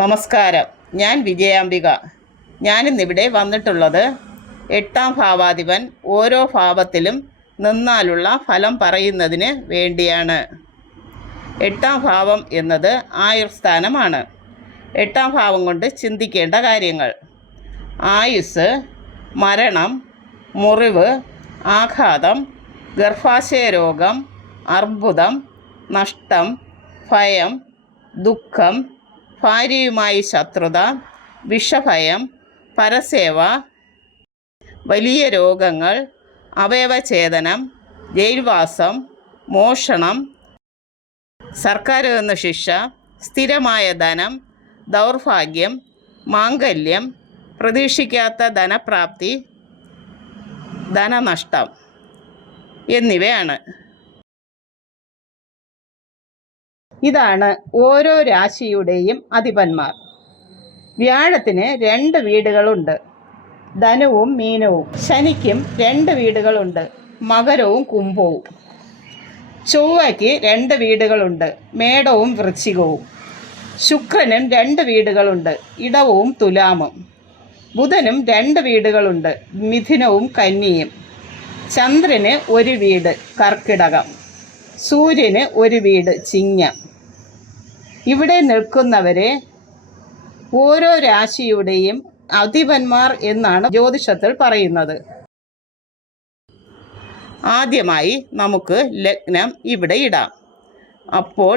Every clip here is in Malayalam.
നമസ്കാരം, ഞാൻ വിജയാംബിക. ഞാനിന്നിവിടെ വന്നിട്ടുള്ളത് 8ാം ഭാവാധിപൻ ഓരോ ഭാവത്തിലും നിന്നാലുള്ള ഫലം പറയുന്നതിന് വേണ്ടിയാണ്. 8ാം ഭാവം എന്നത് ആയുർസ്ഥാനമാണ്. 8ാം ഭാവം കൊണ്ട് ചിന്തിക്കേണ്ട കാര്യങ്ങൾ: ആയുസ്, മരണം, മുറിവ്, ആഘാതം, ഗർഭാശയരോഗം, അർബുദം, നഷ്ടം, ഭയം, ദുഃഖം, ഭാര്യയുമായി ശത്രുത, വിഷഭയം, പരസേവ, വലിയ രോഗങ്ങൾ, അവയവഛേദനം, ജയിൽവാസം, മോഷണം, സർക്കാരിൽ നിന്ന് ശിക്ഷ, സ്ഥിരമായ ധനം, ദൗർഭാഗ്യം, മാംഗല്യം, പ്രതീക്ഷിക്കാത്ത ധനപ്രാപ്തി, ധനനഷ്ടം എന്നിവയാണ്. ഇതാണ് ഓരോ രാശിയുടെയും അധിപന്മാർ. വ്യാഴത്തിന് 2 വീടുകളുണ്ട്, ധനുവും മീനവും. ശനിക്കും 2 വീടുകളുണ്ട്, മകരവും കുംഭവും. ചൊവ്വയ്ക്ക് 2 വീടുകളുണ്ട്, മേടവും വൃശ്ചികവും. ശുക്രനും 2 വീടുകളുണ്ട്, ഇടവവും തുലാമും. ബുധനും 2 വീടുകളുണ്ട്, മിഥുനവും കന്നിയും. ചന്ദ്രന് 1 വീട്, കർക്കിടകം. സൂര്യന് 1 വീട്, ചിങ്ങം. ഇവിടെ നിൽക്കുന്നവരെ ഓരോ രാശിയുടെയും അധിപന്മാർ എന്നാണ് ജ്യോതിഷത്തിൽ പറയുന്നത്. ആദ്യമായി നമുക്ക് ലഗ്നം ഇവിടെ ഇടാം. അപ്പോൾ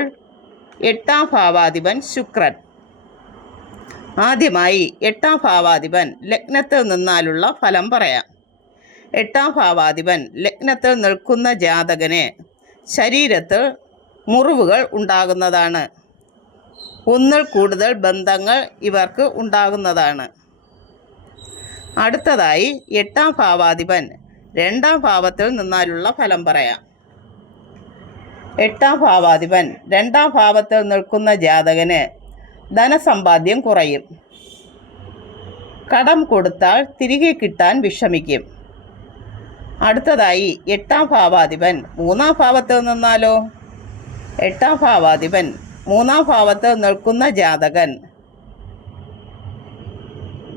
8ാം ഭാവാധിപൻ ശുക്രൻ. ആദ്യമായി 8ാം ഭാവാധിപൻ ലഗ്നത്തിൽ നിന്നാലുള്ള ഫലം പറയാം. 8ാം ഭാവാധിപൻ ലഗ്നത്തിൽ നിൽക്കുന്ന ജാതകന് ശരീരത്തിൽ മുറിവുകൾ ഉണ്ടാകുന്നതാണ്. ഒന്നിൽ കൂടുതൽ ബന്ധങ്ങൾ ഇവർക്ക് ഉണ്ടാകുന്നതാണ്. അടുത്തതായി 8ാം ഭാവാധിപൻ 2ാം ഭാവത്തിൽ നിന്നാലുള്ള ഫലം പറയാം. 8ാം ഭാവാധിപൻ 2ാം ഭാവത്തിൽ നിൽക്കുന്ന ജാതകന് ധനസമ്പാദ്യം കുറയും. കടം കൊടുത്താൽ തിരികെ കിട്ടാൻ വിഷമിക്കും. അടുത്തതായി 8ാം ഭാവാധിപൻ 3ാം ഭാവത്തിൽ നിന്നാലോ? 8ാം ഭാവാധിപൻ 3ാം ഭാവത്തിൽ നിൽക്കുന്ന ജാതകൻ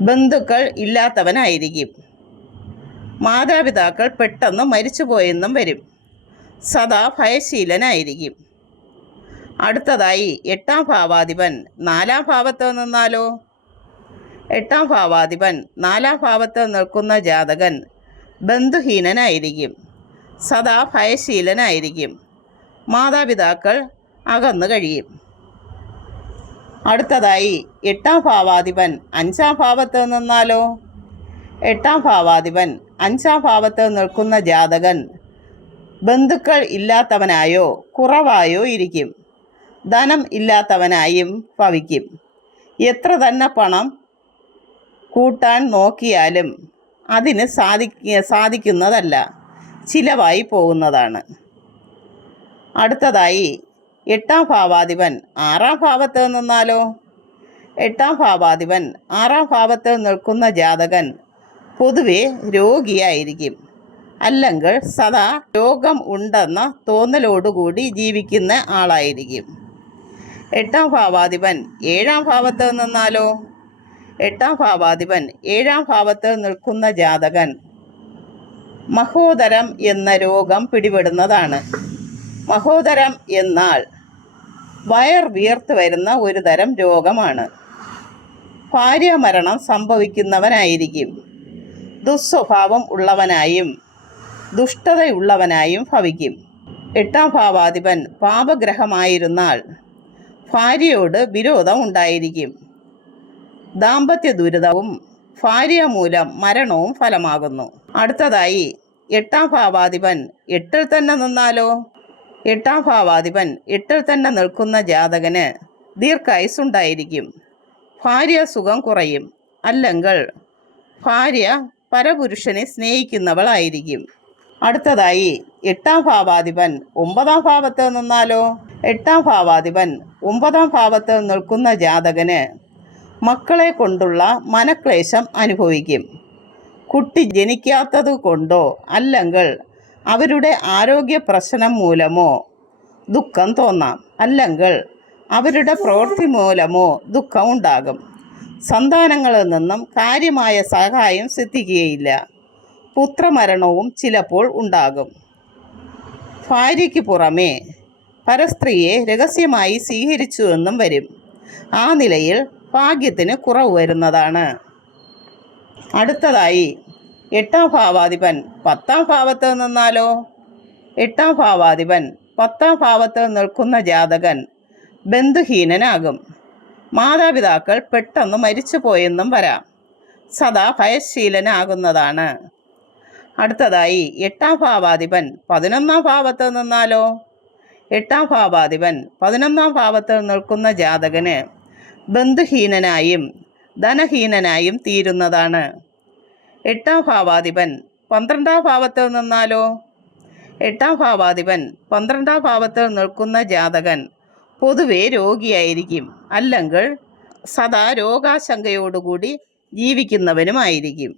ബന്ധുക്കൾ ഇല്ലാത്തവനായിരിക്കും. മാതാപിതാക്കൾ പെട്ടെന്ന് മരിച്ചുപോയെന്നും വരും. സദാ ഭയശീലനായിരിക്കും. അടുത്തതായി 8ാം ഭാവാധിപൻ 4ാം ഭാവത്തിൽ നിന്നാലോ? 8ാം ഭാവാധിപൻ 4ാം ഭാവത്തിൽ നിൽക്കുന്ന ജാതകൻ ബന്ധുഹീനനായിരിക്കും. സദാ ഭയശീലനായിരിക്കും. മാതാപിതാക്കൾ അകന്നു കഴിയും. അടുത്തതായി 8ാം ഭാവാധിപൻ 5ാം ഭാവത്തിൽ നിന്നാലോ? 8ാം ഭാവാധിപൻ 5ാം ഭാവത്തിൽ നിൽക്കുന്ന ജാതകൻ ബന്ധുക്കൾ ഇല്ലാത്തവനായോ കുറവായോ ഇരിക്കും. ധനം ഇല്ലാത്തവനായും ഭവിക്കും. എത്ര തന്നെ പണം കൂട്ടാൻ നോക്കിയാലും അതിന് സാധിക്കുന്നതല്ല, ചിലവായി പോകുന്നതാണ്. അടുത്തതായി 8ാം ഭാവാധിപൻ 6ാം ഭാവത്തിൽ നിന്നാലോ? 8ാം ഭാവാധിപൻ 6ാം ഭാവത്തിൽ നിൽക്കുന്ന ജാതകൻ പൊതുവെ രോഗിയായിരിക്കും. അല്ലെങ്കിൽ സദാ രോഗം ഉണ്ടെന്ന തോന്നലോടുകൂടി ജീവിക്കുന്ന ആളായിരിക്കും. 8ാം ഭാവാധിപൻ 7ാം ഭാവത്തിൽ നിന്നാലോ? 8ാം ഭാവാധിപൻ 7ാം ഭാവത്തിൽ നിൽക്കുന്ന ജാതകൻ മഹോദരം എന്ന രോഗം പിടിപെടുന്നതാണ്. മഹോദരം എന്നാൽ വയർ വീർത്ത് വരുന്ന ഒരു തരം രോഗമാണ്. ഭാര്യാമരണം സംഭവിക്കുന്നവനായിരിക്കും. ദുസ്വഭാവം ഉള്ളവനായും ദുഷ്ടതയുള്ളവനായും ഭവിക്കും. 8ാം ഭാവാധിപൻ പാപഗ്രഹമായിരുന്നാൽ ഭാര്യയോട് വിരോധം ഉണ്ടായിരിക്കും. ദാമ്പത്യ ദുരിതവും ഭാര്യ മൂലം മരണവും ഫലമാകുന്നു. അടുത്തതായി 8ാം ഭാവാധിപൻ 8ൽ തന്നെ നിന്നാലോ? 8ാം ഭാവാധിപൻ 8ൽ തന്നെ നിൽക്കുന്ന ജാതകന് ദീർഘായുസ്സുണ്ടായിരിക്കും. ഭാര്യ സുഖം കുറയും. അല്ലെങ്കിൽ ഭാര്യ പരപുരുഷനെ സ്നേഹിക്കുന്നവളായിരിക്കും. അടുത്തതായി 8ാം ഭാവാധിപൻ 9ാം ഭാവത്തിൽ നിന്നാലോ? 8ാം ഭാവാധിപൻ 9ാം ഭാവത്തിൽ നിൽക്കുന്ന ജാതകന് മക്കളെ കൊണ്ടുള്ള മനക്ലേശം അനുഭവിക്കും. കുട്ടി ജനിക്കാത്തത് കൊണ്ടോ അല്ലെങ്കിൽ അവരുടെ ആരോഗ്യ പ്രശ്നം മൂലമോ ദുഃഖം തോന്നാം. അല്ലെങ്കിൽ അവരുടെ പ്രവൃത്തി മൂലമോ ദുഃഖം ഉണ്ടാകും. സന്താനങ്ങളിൽ നിന്നും കാര്യമായ സഹായം സിദ്ധിക്കുകയില്ല. പുത്രമരണവും ചിലപ്പോൾ ഉണ്ടാകും. ഭാര്യയ്ക്ക് പുറമേ പരസ്ത്രീയെ രഹസ്യമായി സ്വീകരിച്ചുവെന്നും വരും. ആ നിലയിൽ ഭാഗ്യത്തിന് കുറവ് വരുന്നതാണ്. അടുത്തതായി 8-ാം ഭാവാധിപൻ 10-ാം ഭാവത്ത് നിന്നാലോ? 8-ാം ഭാവാധിപൻ 10-ാം ഭാവത്ത് നിൽക്കുന്ന ജാതകൻ ബന്ധുഹീനനാകും. മാതാപിതാക്കൾ പെട്ടെന്ന് മരിച്ചു പോയെന്നും വരാം. സദാ ഭയശീലനാകുന്നതാണ്. അടുത്തതായി 8-ാം ഭാവാധിപൻ 11-ാം ഭാവത്ത് നിന്നാലോ? 8-ാം ഭാവാധിപൻ 11-ാം ഭാവത്ത് നിൽക്കുന്ന ജാതകന് ബന്ധുഹീനനായും ധനഹീനനായും തീരുന്നതാണ്. 8-ാം ഭാവാധിപൻ 12-ാം ഭാവത്ത് നിന്നാലോ? 8-ാം ഭാവാധിപൻ 12-ാം ഭാവത്ത് നിൽക്കുന്ന ജാതകൻ പൊതുവെ രോഗിയായിരിക്കും, അല്ലെങ്കിൽ സദാ രോഗാശങ്കയോടുകൂടി ജീവിക്കുന്നവനുമായിരിക്കും.